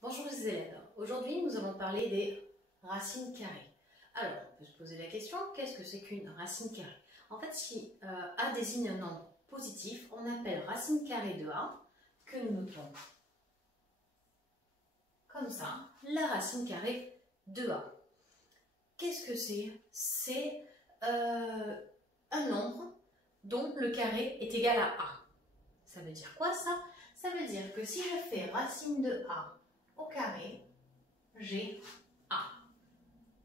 Bonjour les élèves, aujourd'hui nous allons parler des racines carrées. Alors, on peut se poser la question, qu'est-ce que c'est qu'une racine carrée? En fait, si A désigne un nombre positif, on appelle racine carrée de A, que nous notons comme ça, la racine carrée de A. Qu'est-ce que c'est? C'est un nombre dont le carré est égal à A. Ça veut dire quoi ça? Ça veut dire que si je fais racine de A au carré, j'ai A.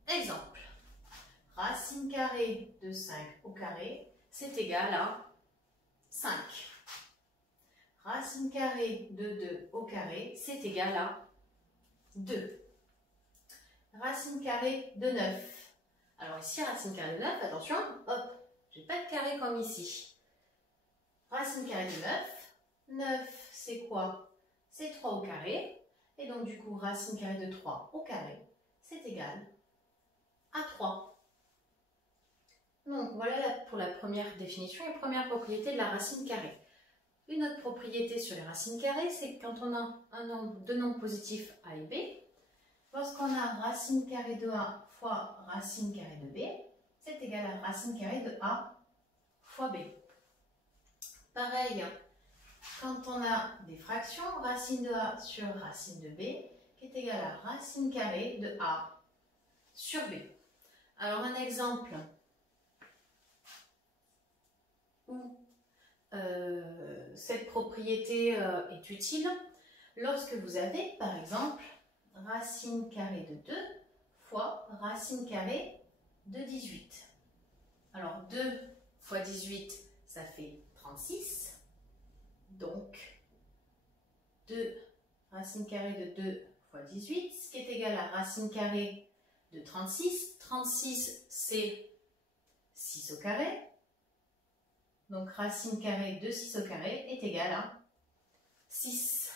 Exemple, racine carrée de 5 au carré, c'est égal à 5. Racine carrée de 2 au carré, c'est égal à 2. Racine carrée de 9. Alors ici, racine carrée de 9, attention, hop, j'ai pas de carré comme ici. Racine carrée de 9, 9 c'est quoi? C'est 3 au carré. Et donc, du coup, racine carrée de 3 au carré, c'est égal à 3. Donc, voilà pour la première définition et première propriété de la racine carrée. Une autre propriété sur les racines carrées, c'est que quand on a deux nombres positifs A et B, lorsqu'on a racine carrée de A fois racine carrée de B, c'est égal à racine carrée de A fois B. Pareil, quand on a des fractions, racine de A sur racine de B, qui est égale à racine carrée de A sur B. Alors un exemple où cette propriété est utile, lorsque vous avez par exemple racine carrée de 2 fois racine carrée de 18. Alors 2 fois 18, ça fait 36. Donc, 2 racine carrée de 2 fois 18, ce qui est égal à racine carrée de 36. 36, c'est 6 au carré. Donc, racine carrée de 6 au carré est égal à 6.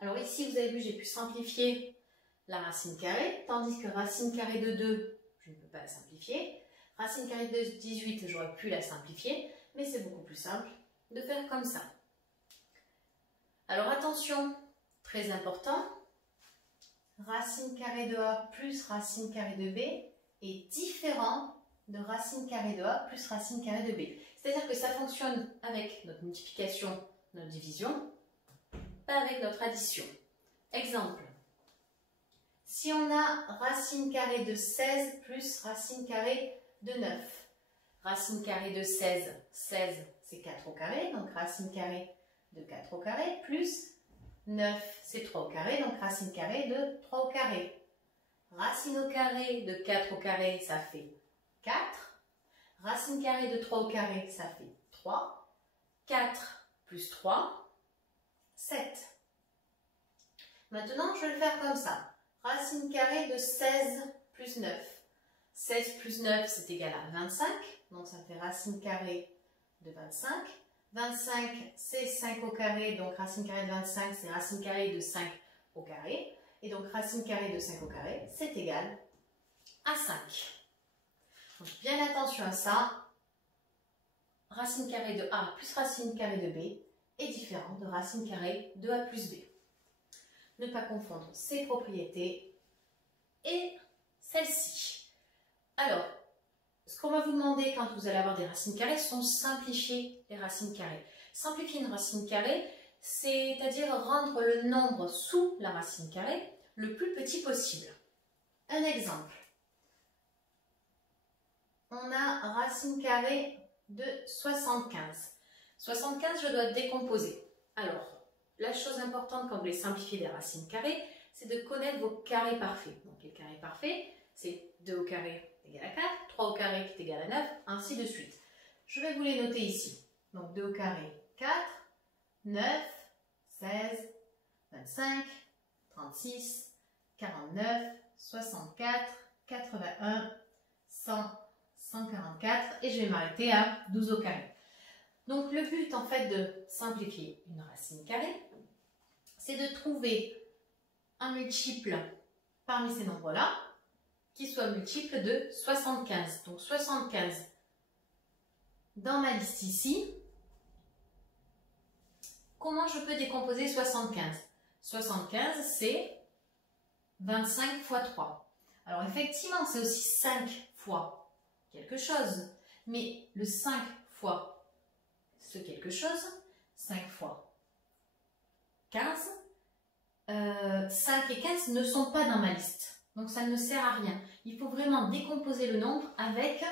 Alors ici, vous avez vu, j'ai pu simplifier la racine carrée, tandis que racine carrée de 2, je ne peux pas la simplifier. Racine carrée de 18, j'aurais pu la simplifier, mais c'est beaucoup plus simple de faire comme ça. Alors attention, très important, racine carrée de A plus racine carrée de B est différent de racine carrée de A plus racine carrée de B. C'est-à-dire que ça fonctionne avec notre multiplication, notre division, pas avec notre addition. Exemple, si on a racine carrée de 16 plus racine carrée de 9, racine carrée de 16, 16 c'est 4 au carré, donc racine carrée de 4 au carré, plus 9 c'est 3 au carré, donc racine carrée de 3 au carré. Racine au carré de 4 au carré, ça fait 4. Racine carrée de 3 au carré, ça fait 3. 4 plus 3, 7. Maintenant, je vais le faire comme ça. Racine carrée de 16 plus 9. 16 plus 9, c'est égal à 25. Donc, ça fait racine carrée de 25. 25, c'est 5 au carré. Donc, racine carrée de 25, c'est racine carrée de 5 au carré. Et donc, racine carrée de 5 au carré, c'est égal à 5. Donc, bien attention à ça. Racine carrée de A plus racine carrée de B est différent de racine carrée de A plus B. Ne pas confondre ces propriétés et celle-ci. Alors, ce qu'on va vous demander quand vous allez avoir des racines carrées sont simplifier les racines carrées. Simplifier une racine carrée, c'est-à-dire rendre le nombre sous la racine carrée le plus petit possible. Un exemple. On a racine carrée de 75. 75, je dois décomposer. Alors, la chose importante quand vous voulez simplifier des racines carrées, c'est de connaître vos carrés parfaits. Donc, les carrés parfaits, c'est 2 au carré qui est égal à 4, 3 au carré qui est égal à 9, ainsi de suite. Je vais vous les noter ici. Donc 2 au carré, 4, 9, 16, 25, 36, 49, 64, 81, 100, 144 et je vais m'arrêter à 12 au carré. Donc le but en fait de simplifier une racine carrée, c'est de trouver un multiple parmi ces nombres-là qui soit multiple de 75. Donc 75 dans ma liste ici. Comment je peux décomposer 75? 75, c'est 25 fois 3. Alors effectivement, c'est aussi 5 fois quelque chose. Mais le 5 fois ce quelque chose, 5 fois 15, 5 et 15 ne sont pas dans ma liste. Donc ça ne sert à rien. Il faut vraiment décomposer le nombre avec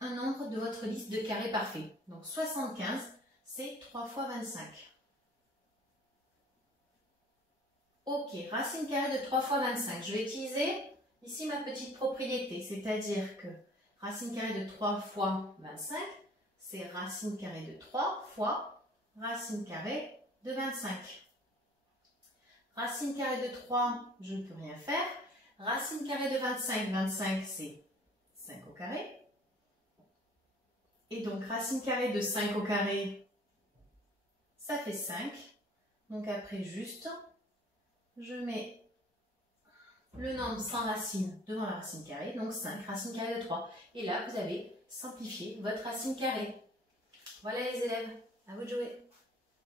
un nombre de votre liste de carrés parfaits. Donc 75, c'est 3 fois 25. Ok, racine carrée de 3 fois 25. Je vais utiliser ici ma petite propriété, c'est-à-dire que racine carrée de 3 fois 25, c'est racine carrée de 3 fois racine carrée de 25. Racine carrée de 3, je ne peux rien faire. Racine carrée de 25, 25 c'est 5 au carré. Et donc racine carrée de 5 au carré, ça fait 5. Donc après juste, je mets le nombre sans racine devant la racine carrée, donc 5, racine carrée de 3. Et là, vous avez simplifié votre racine carrée. Voilà les élèves, à vous de jouer.